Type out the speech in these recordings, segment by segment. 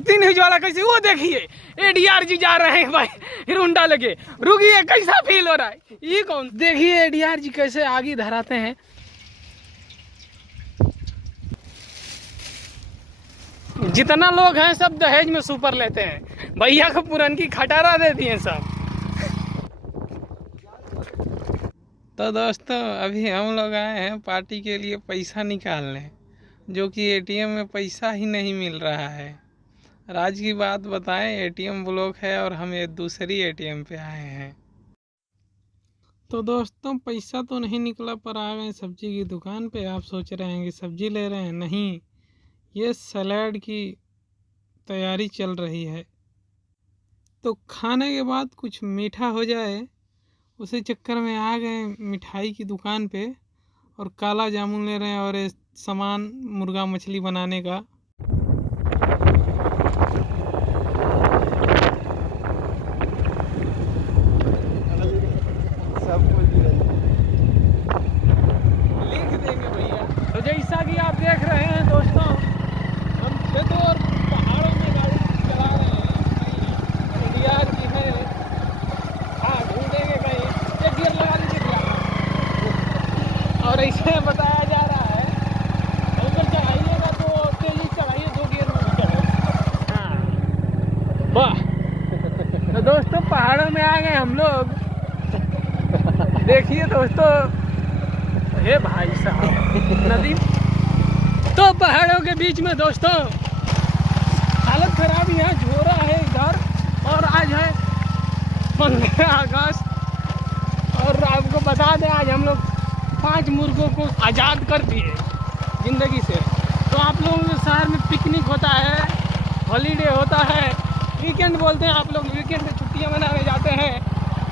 आरती news वाला कैसे, वो देखिए एडीआर जी जा रहे हैं भाई रुंडा लगे, रुकिए कैसा फील हो रहा है, ये कौन, देखिए एडीआर जी कैसे आगे धराते हैं। जितना लोग हैं सब दहेज में सुपर लेते हैं, भैया को पुरन की खटारा दे दिए सब। तो दोस्तों अभी हम लोग आए हैं पार्टी के लिए पैसा निकालने, जो कि एटीएम में पैसा ही नहीं मिल रहा है। आज की बात बताएं, एटीएम ब्लॉक है और हम एक दूसरी एटीएम पे आए हैं। तो दोस्तों पैसा तो नहीं निकला, पर आ गए सब्जी की दुकान पे। आप सोच रहे हैं कि सब्जी ले रहे हैं, नहीं, ये सलाद की तैयारी चल रही है। तो खाने के बाद कुछ मीठा हो जाए, उसी चक्कर में आ गए मिठाई की दुकान पे और काला जामुन ले रहे हैं और सामान मुर्गा मछली बनाने का। लिख देंगे भैया। तो जैसा कि आप देख रहे हैं दोस्तों, हम खेतों और पहाड़ों में गाड़ी चला रहे हैं। एडीआर जी है, हाँ ढूंढेंगे कहीं, एक गियर लगा लीजिए। और ऐसे बताया जा रहा है अगर चढ़ाइएगा तो तेजी चढ़ाइए, 2 गियर में भी चढ़े। हाँ वाह। तो दोस्तों पहाड़ों में आ गए हम लोग, देखिए दोस्तों, हे भाई साहब नदी। तो पहाड़ों के बीच में दोस्तों हालत खराब है, झोरा है इधर, और आज है 15 अगस्त। और आपको बता दें आज हम लोग 5 मुर्गों को आज़ाद कर दिए ज़िंदगी से। तो आप लोगों के शहर में पिकनिक होता है, हॉलीडे होता है, वीकेंड बोलते हैं आप लोग, वीकेंड में छुट्टियां मनाने जाते हैं।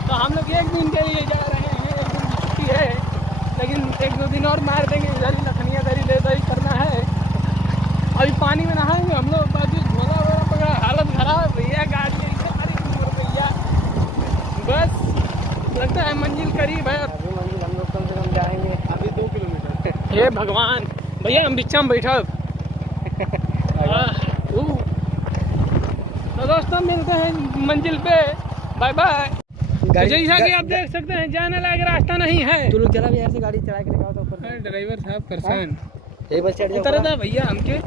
तो हम लोग 1 दिन के लिए जा रहे हैं, 1 दिन की छुट्टी है, लेकिन 1-2 दिन और मार देंगे, इधर ही लखनिया दरी ले दरी करना है। अभी पानी में नहाएंगे हम लोग, बाकी झोला वोला पकड़ा, हालत खराब भैया, गाड़ी ऐसे हमारी भैया। बस लगता है मंजिल करीब है, अभी मंजिल हम लोग कम से कम जाएंगे अभी 2 किलोमीटर। हे भगवान भैया, हम बिच्चा में बैठा। तो दोस्तों मिलते हैं मंजिल पे, बाय बाय। तो जैसा कि आप देख सकते हैं जाने लायक रास्ता नहीं है। तू लोग चला भी ऐसे गाड़ी चढ़ा के लेके आओ तो ऊपर। ड्राइवर साहब परेशान, एक बस चढ़ जाओ, उतर था भैया हमके।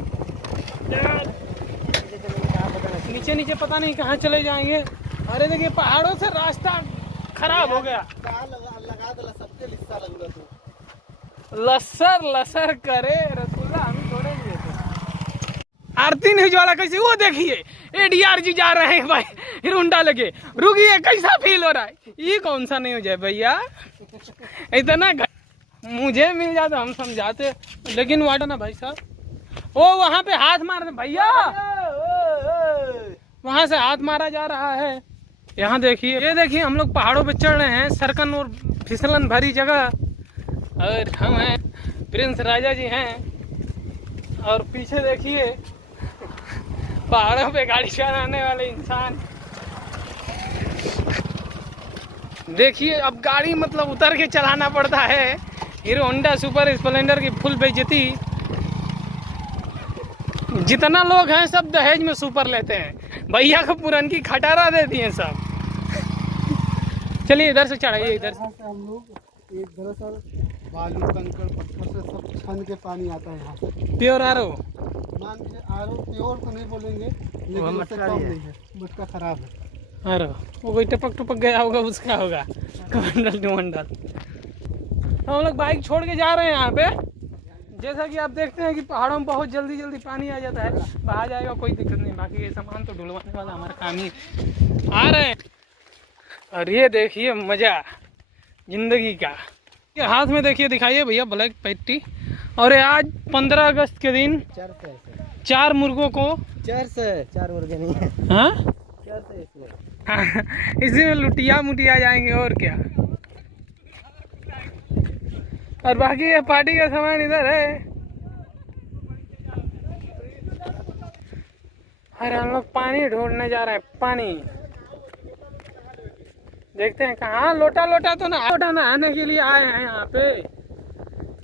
नीचे नीचे पता नहीं कहाँ चले जाएंगे। अरे देखिए पहाड़ों से रास्ता खराब हो गया, लगा दो सबके लिस्सा लगूगा तू। लसर लसर करे रसगुल्ला हम छोड़ेंगे। आरती न्यूज वाला कैसे, वो देखिए एडीआर जी जा रहे हैं भाई रुंडा लगे, रुकिए कैसा फील हो रहा है, ये कौन सा न्यूज है भैया। इतना मुझे मिल जाता हम समझाते, लेकिन वाटा ना भाई साहब, वो वहाँ पे हाथ मार दे भैया, वहाँ से हाथ मारा जा रहा है। यहाँ देखिए, ये देखिए हम लोग पहाड़ों पे चढ़ रहे हैं, सरकन और फिसलन भरी जगह, और हम हैं प्रिंस राजा जी हैं, और पीछे देखिए पहाड़ों पे गाड़ी चलाने वाले इंसान। देखिए अब गाड़ी मतलब उतर के चलाना पड़ता है, हीरो होंडा सुपर स्प्लेंडर की फुल बेइज्जती। जितना लोग हैं सब दहेज में सुपर लेते हैं, भैया को पुरन की खटारा दे दिए सब। चलिए इधर से चढ़ाइए, इधर से। हम लोग एक दरअसल बालू कंकड़ पत्थर से सब छन के पानी आता है यहाँ से, प्योर आरो, मान के आरो प्योर तो नहीं बोलेंगे, लेकिन उससे कम नहीं है, मटका खराब है। आरो वो कोई टपक टपक गया होगा, उसका होगा कमंडल डुमंडल। हम लोग बाइक छोड़ के जा रहे हैं यहाँ पे। जैसा कि आप देखते हैं कि पहाड़ों में बहुत जल्दी जल्दी पानी आ जाता है, बहा जाएगा कोई दिक्कत नहीं, बाकी ये सामान तो ढुलवाने वाला हमारा काम ही। आ रहे हैं और ये देखिए मजा जिंदगी का। ये हाथ में देखिए, दिखाइए भैया ब्लैक पैटी। और ये आज 15 अगस्त के दिन 4 मुर्गों को, 4 मुर्गे नहीं है, हाँ 4 इसमें, हाँ, इसी में लुटिया मुटिया जाएंगे और क्या। और बाकी ये पार्टी का सामान इधर है। अरे हम लोग पानी ढूंढने जा रहे हैं, पानी देखते हैं कहाँ। लोटा लोटा तो ना, लोटा नहाने के लिए आए हैं यहाँ पे,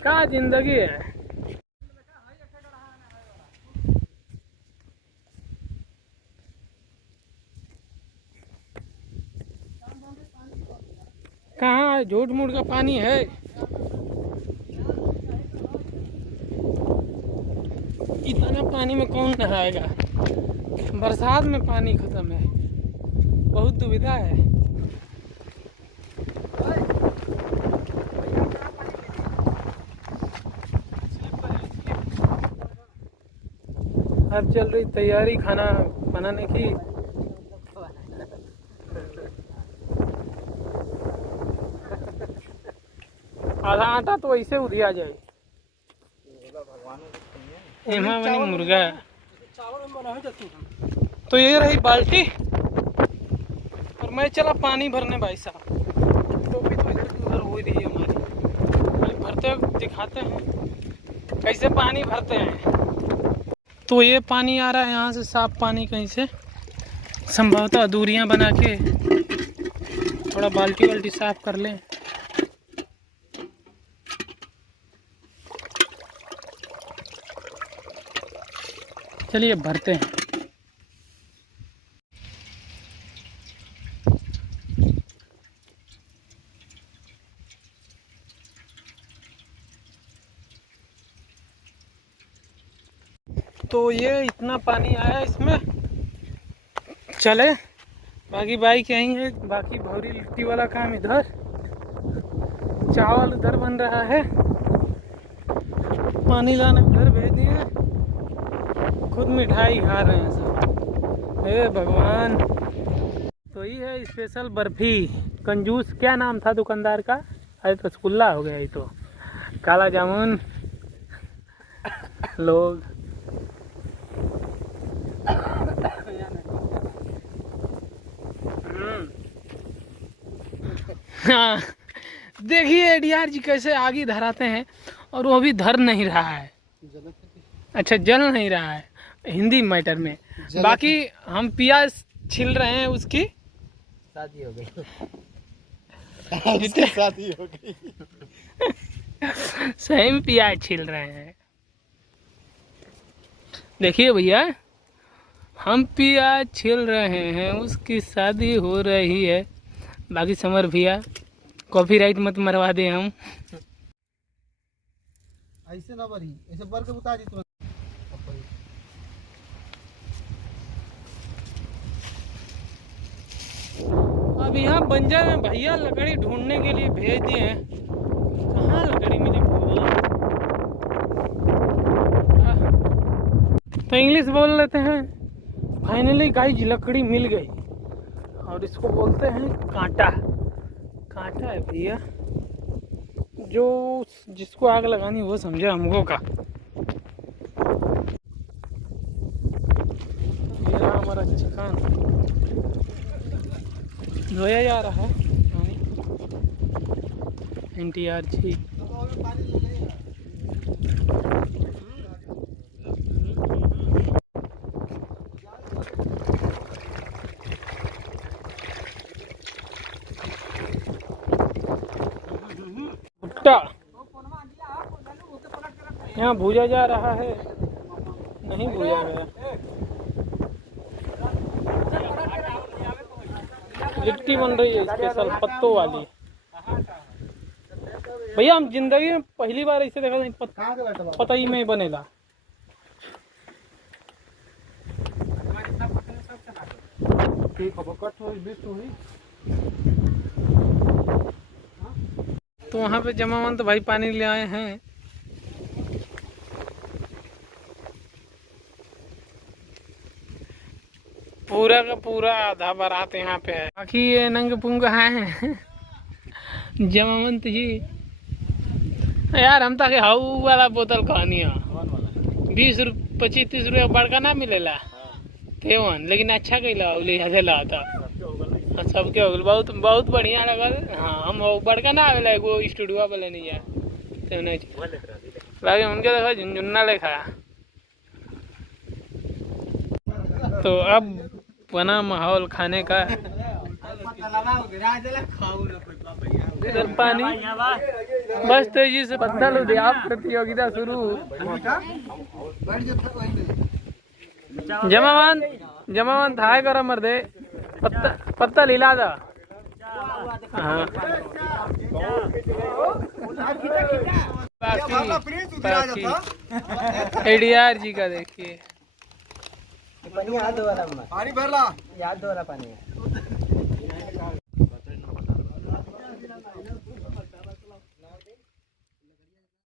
क्या जिंदगी है। कहाँ झूठ मूठ का पानी है। इतना पानी में कौन नहाएगा। बरसात में पानी खत्म है, बहुत दुविधा है। अब चल रही तैयारी खाना बनाने की। आधा आटा तो ऐसे उधिया जाए। एमा बनी मुर्गा। तो ये रही बाल्टी और मैं चला पानी भरने भाई साहब। टोपी तो इधर उधर हो रही है हमारी। पानी भरते हुए दिखाते हैं कैसे पानी भरते हैं। तो ये पानी आ रहा है यहाँ से, साफ पानी कहीं से। संभवतः दूरियां बना के थोड़ा बाल्टी वाल्टी साफ कर लें। चलिए भरते हैं। तो ये इतना पानी आया इसमें। चले बाकी बाइक यहीं है, बाकी भौरी लिट्टी वाला काम इधर, चावल उधर बन रहा है, पानी लाने उधर भेज दिए, खुद मिठाई खा रहे हैं सब। हे भगवान। तो ये है स्पेशल बर्फी। कंजूस क्या नाम था दुकानदार का? अरे तो रसगुल्ला हो गया ये तो। काला जामुन लोग हाँ देखिए एडीआर जी कैसे आगे धराते हैं और वो भी धर नहीं रहा है। अच्छा जल नहीं रहा है हिंदी मैटर में। बाकी हम प्याज छिल रहे हैं, उसकी शादी हो गई। शादी हो गई। सही में प्याज छिल रहे हैं। देखिए भैया हम प्याज छिल रहे हैं, उसकी शादी हो रही है। बाकी समर भैया कॉपीराइट मत मरवा दे हम। ऐसे ना भरी, ऐसे भर के बता दी तुरंत। अब यहाँ बंजर में भैया लकड़ी ढूंढने के लिए भेज दिए हैं। कहाँ लकड़ी मिली भगवान। तो इंग्लिश बोल लेते हैं। फाइनली गाइस लकड़ी मिल गई और इसको बोलते हैं कांटा। कांटा है भैया, जो जिसको आग लगानी वो समझे हमको का। ये रहा हमारा चिकन, धोया जा रहा है। NTR जी भुट्टा यहाँ भूजा जा रहा है, नहीं भूजा गया। लिट्टी बन रही है स्पेशल पत्तों वाली। भैया हम जिंदगी में पहली बार ऐसे देखा नहीं, पता ही में बनेला। तो वहाँ पे जमावंत भाई पानी ले आए हैं। पूरा का पूरा आधा बारात यहाँ पे है। बाकी ये नंग पुंग है जमावंत जी। यार हम तक हाउ वाला बोतल कहानी है 20 रुपये 25-30 रुपये बड़का ना मिलेला केवन, लेकिन अच्छा कैला ला था सबके हो गल। बहुत बहुत बढ़िया लगल। हाँ हम बड़का ना आवेला एगो स्टूडियो वाले नहीं है तो नहीं। बाकी उनके देखो झुनझुन्ना लेखा। तो अब बना माहौल खाने का। इधर पानी बस तेजी से बदल उद्याप प्रतियोगिता शुरू। जमावंत हाय करो मर्दे, पत्ता लीला दा। हाँ एडीआर जी का देखिए पानी याद हो रहा है, पानी भर ला, याद हो रहा पानी है।